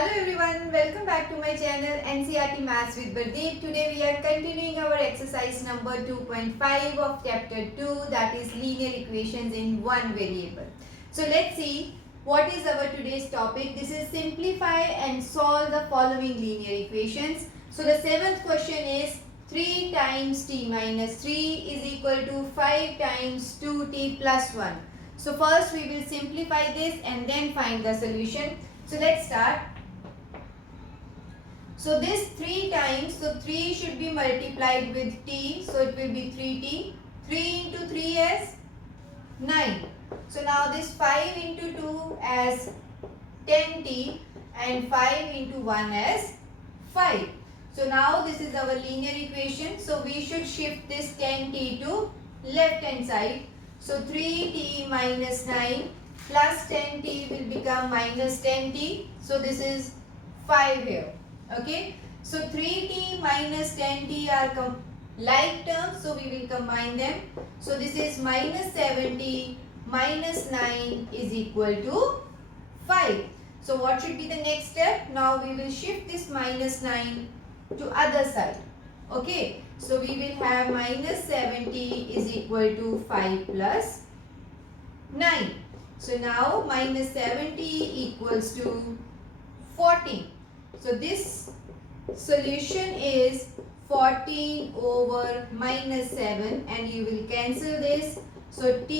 Hello everyone, welcome back to my channel NCERT Maths with Bardeep. Today we are continuing our exercise number 2.5 of chapter 2, that is linear equations in one variable. So let's see what is our today's topic. This is simplify and solve the following linear equations. So the seventh question is 3 times t minus 3 is equal to 5 times 2t plus 1. So first we will simplify this and then find the solution. So let's start. So this 3 times, so 3 should be multiplied with t, so it will be 3t. 3 into 3 is 9. So now this 5 into 2 as 10t and 5 into 1 as 5. So now this is our linear equation. So we should shift this 10t to left hand side. So 3t minus 9 plus 10t will become minus 10t. So this is 5 here. Okay, so 3t minus 10t are like terms, so we will combine them. So this is minus 7t minus 9 is equal to 5. So what should be the next step? Now we will shift this minus 9 to other side. Okay, so we will have minus 70 is equal to 5 plus 9. So now minus 70 equals to 14. So this solution is 14 over minus 7 and you will cancel this. So t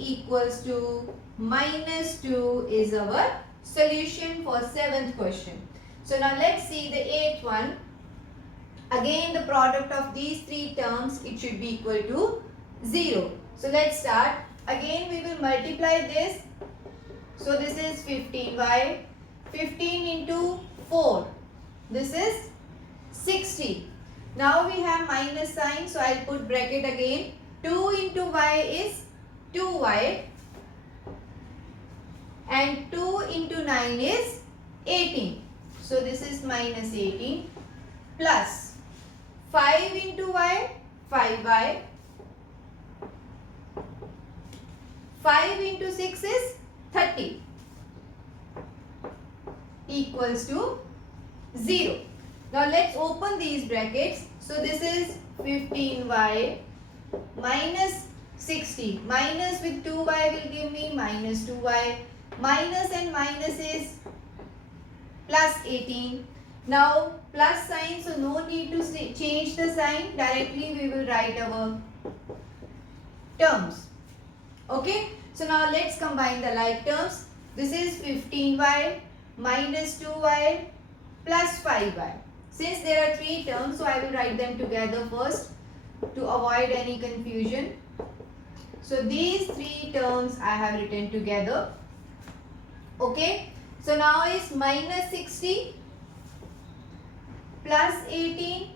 equals to minus 2 is our solution for 7th question. So now let's see the 8th one. Again the product of these three terms, it should be equal to 0. So let's start. Again we will multiply this. So this is 15y. 15 into 4. This is 60. Now we have minus sign, so I'll put bracket again. 2 into y is 2y and 2 into 9 is 18. So this is minus 18 plus 5 into y, 5y. 5 into 6 is 30 equals to 0. Now let's open these brackets. So this is 15y minus 60. Minus with 2y will give me minus 2y. Minus and minus is plus 18. Now plus sign, so no need to change the sign. Directly we will write our terms. Okay. So now let's combine the like terms. This is 15y minus 2y plus 5y. Since there are three terms, so I will write them together first to avoid any confusion. So these three terms I have written together. Okay. So now is minus 60 plus 18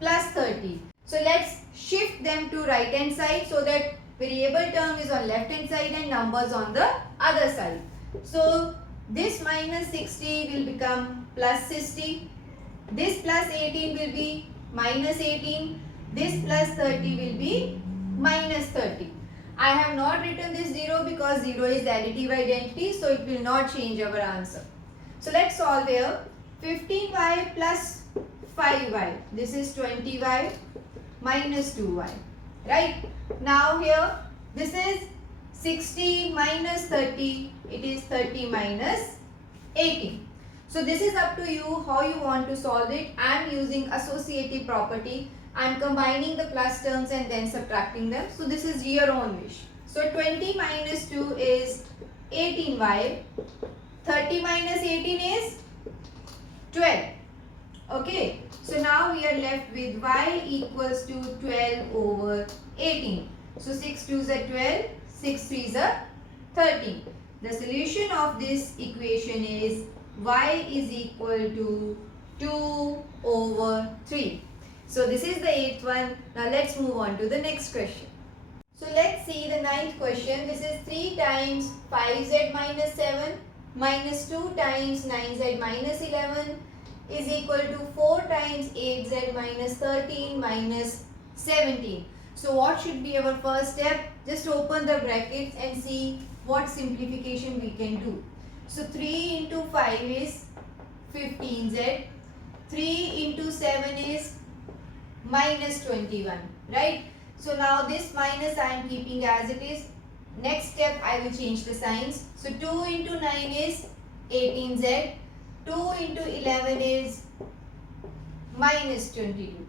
plus 30. So let's shift them to right hand side so that variable term is on left hand side and numbers on the other side. So this minus 60 will become plus 60. This plus 18 will be minus 18. This plus 30 will be minus 30. I have not written this 0 because 0 is additive identity, so it will not change our answer. So let's solve here. 15y plus 5y. This is 20y minus 2y. Right? Now here, this is 60 minus 30. It is 30 minus 18. So this is up to you how you want to solve it. I am using associative property. I am combining the plus terms and then subtracting them. So this is your own wish. So 20 minus 2 is 18y. 30 minus 18 is 12. Okay. So now we are left with y equals to 12 over 18. So 6 2s are 12. 6 3s are 13. The solution of this equation is y is equal to 2 over 3. So this is the 8th one. Now let's move on to the next question. So let's see the 9th question. This is 3 times 5z minus 7 minus 2 times 9z minus 11 is equal to 4 times 8z minus 13 minus 17. So what should be our first step? Just open the brackets and see what simplification we can do. So 3 into 5 is 15z. 3 into 7 is minus 21, right? So now this minus I am keeping as it is. Next step I will change the signs. So 2 into 9 is 18z. 2 into 11 is minus 22.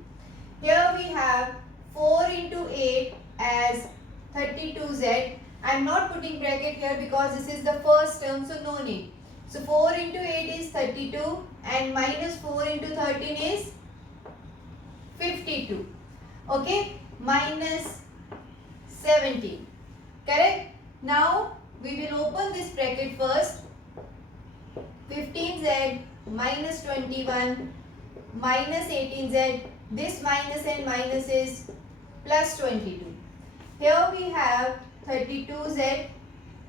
Here we have 4 into 8 as 32z. I am not putting bracket here because this is the first term, so no need. So 4 into 8 is 32 and minus 4 into 13 is 52. Okay, minus 70. Correct? Now we will open this bracket first. 15z minus 21 minus 18z. This minus and minus is plus 22. Here we have 32z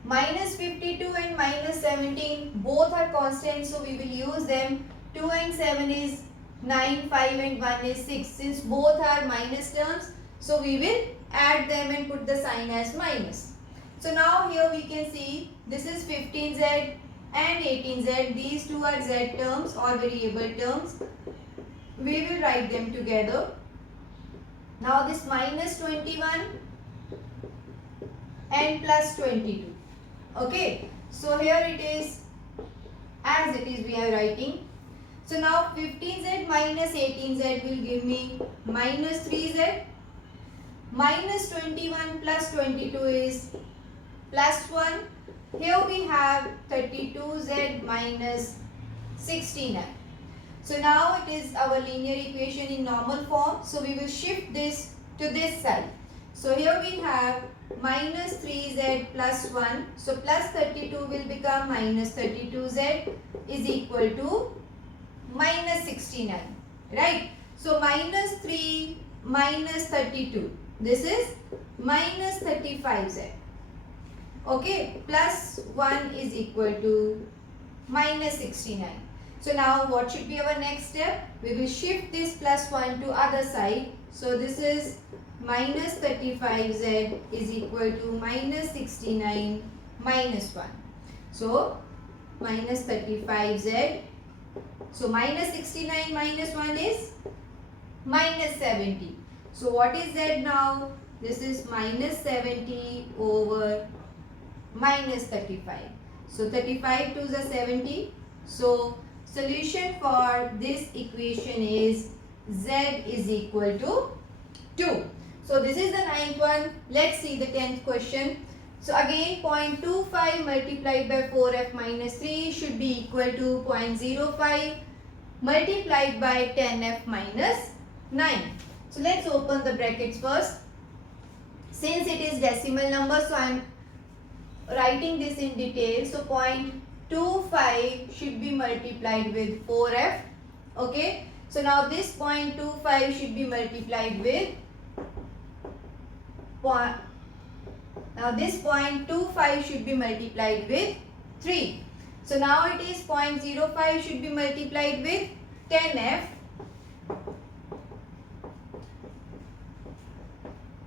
minus 52 and minus 17. Both are constant, so we will use them. 2 and 7 is 9, 5 and 1 is 6. Since both are minus terms, so we will add them and put the sign as minus. So now here we can see this is 15z and 18z. These two are z terms or variable terms. We will write them together. Now this minus 21 and plus 22. Okay, so here it is as it is we are writing. So now 15z minus 18z will give me minus 3z. Minus 21 plus 22 is plus 1. Here we have 32z minus 69. So now it is our linear equation in normal form. So we will shift this to this side. So here we have minus 3z plus 1. So plus 32 will become minus 32z is equal to minus 69. Right? So minus 3 minus 32. This is minus 35z. Okay? Plus 1 is equal to minus 69. So now what should be our next step? We will shift this plus 1 to other side. So this is minus 35z is equal to minus 69 minus 1. So minus 35z. So minus 69 minus 1 is minus 70. So what is z now? This is minus 70 over minus 35. So 35 to the 70. So solution for this equation is z is equal to 2. So this is the 9th one. Let's see the 10th question. So again 0.25 multiplied by 4f minus 3 should be equal to 0.05 multiplied by 10f minus 9. So let's open the brackets first. Since it is decimal number, so I am writing this in detail. So 0.25 should be multiplied with 4f. Okay. So now this 0.25 should be multiplied with now this 0.25 should be multiplied with 3. So now it is 0.05 should be multiplied with 10f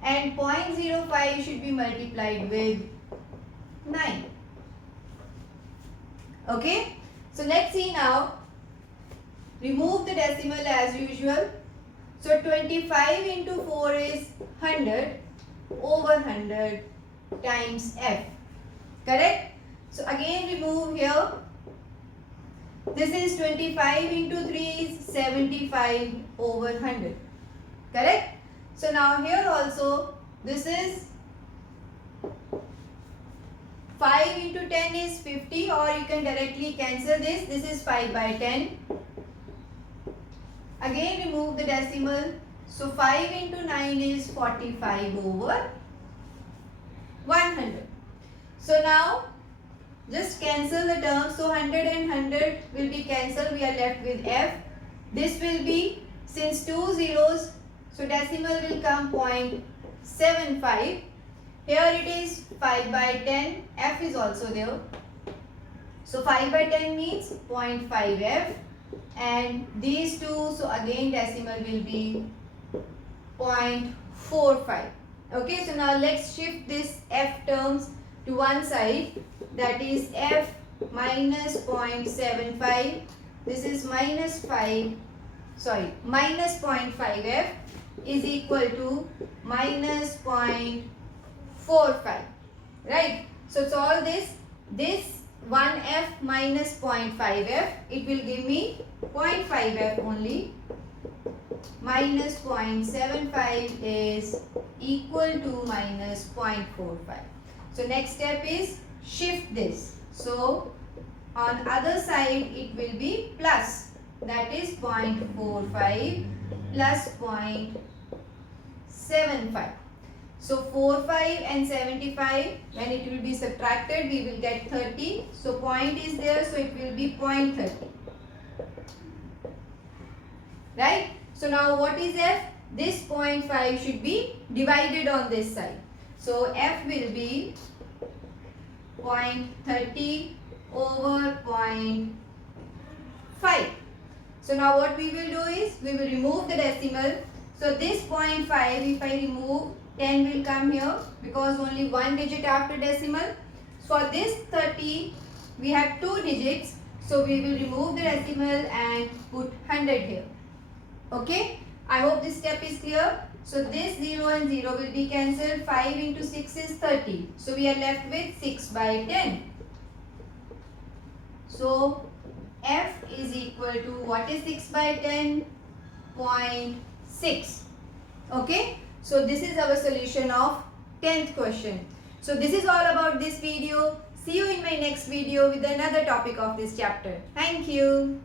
and 0.05 should be multiplied with 9. Okay. So let's see now. Remove the decimal as usual. So 25 into 4 is 100 over 100 times f. Correct? So again remove here. This is 25 into 3 is 75 over 100. Correct? So now here also this is 5 into 10 is 50, or you can directly cancel this. This is 5 by 10. Again remove the decimal. So 5 into 9 is 45 over 100. So now just cancel the terms. So 100 and 100 will be cancelled. We are left with f. This will be, since 2 zeros, so decimal will come 0.75. Here it is 5 by 10. F is also there. So 5 by 10 means 0.5f. And these two, so again decimal will be 0.45. Okay, so now let's shift this f terms to one side. That is f minus 0.75 this is minus 0.5f is equal to minus 0.45, right? So solve this 1f minus 0.5f, it will give me 0.5f only, minus 0.75 is equal to minus 0.45. So next step is shift this. So on other side it will be plus, that is 0.45 plus 0.75. So 45 and 75, when it will be subtracted, we will get 30. So point is there, so it will be 0.30. Right? So now what is f? This 0.5 should be divided on this side. So f will be 0.30 over 0.5. So now what we will do is, we will remove the decimal. So this 0.5, if I remove, 10 will come here because only one digit after decimal. For this 30, we have two digits. So we will remove the decimal and put 100 here. Okay, I hope this step is clear. So this 0 and 0 will be cancelled. 5 into 6 is 30. So we are left with 6 by 10. So f is equal to, what is 6 by 10? 0.6. Okay, so this is our solution of 10th question. So this is all about this video. See you in my next video with another topic of this chapter. Thank you.